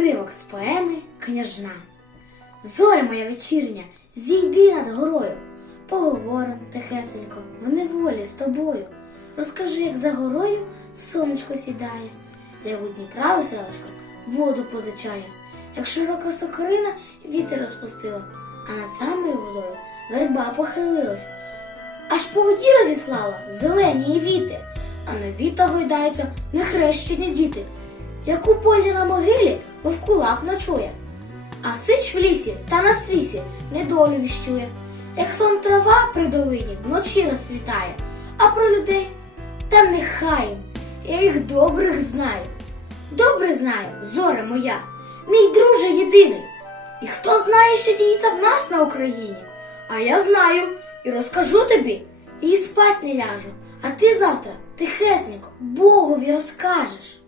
Уривок з поеми Княжна. Зоря моя вечірня, зійди над горою. Поговорим тихесенько, в неволі з тобою. Розкажи, як за горою сонечко сідає, як у Дніпра веселочко воду позичає, як широка сокрина вітер розпустила, а над самою водою верба похилилась. Аж по воді розіслала зелені віти, а на віта гойдаються нехрещені діти, як у полі на могилі вовкулак ночує, а сич в лісі та на стрісі недолю віщує, як сон трава при долині вночі розцвітає, а про людей та нехай я їх добрих знаю. Добре знаю, зоре моя, мій друже єдиний. І хто знає, що діється в нас на Україні? А я знаю і розкажу тобі, і спать не ляжу. А ти завтра тихесенько Богові розкажеш.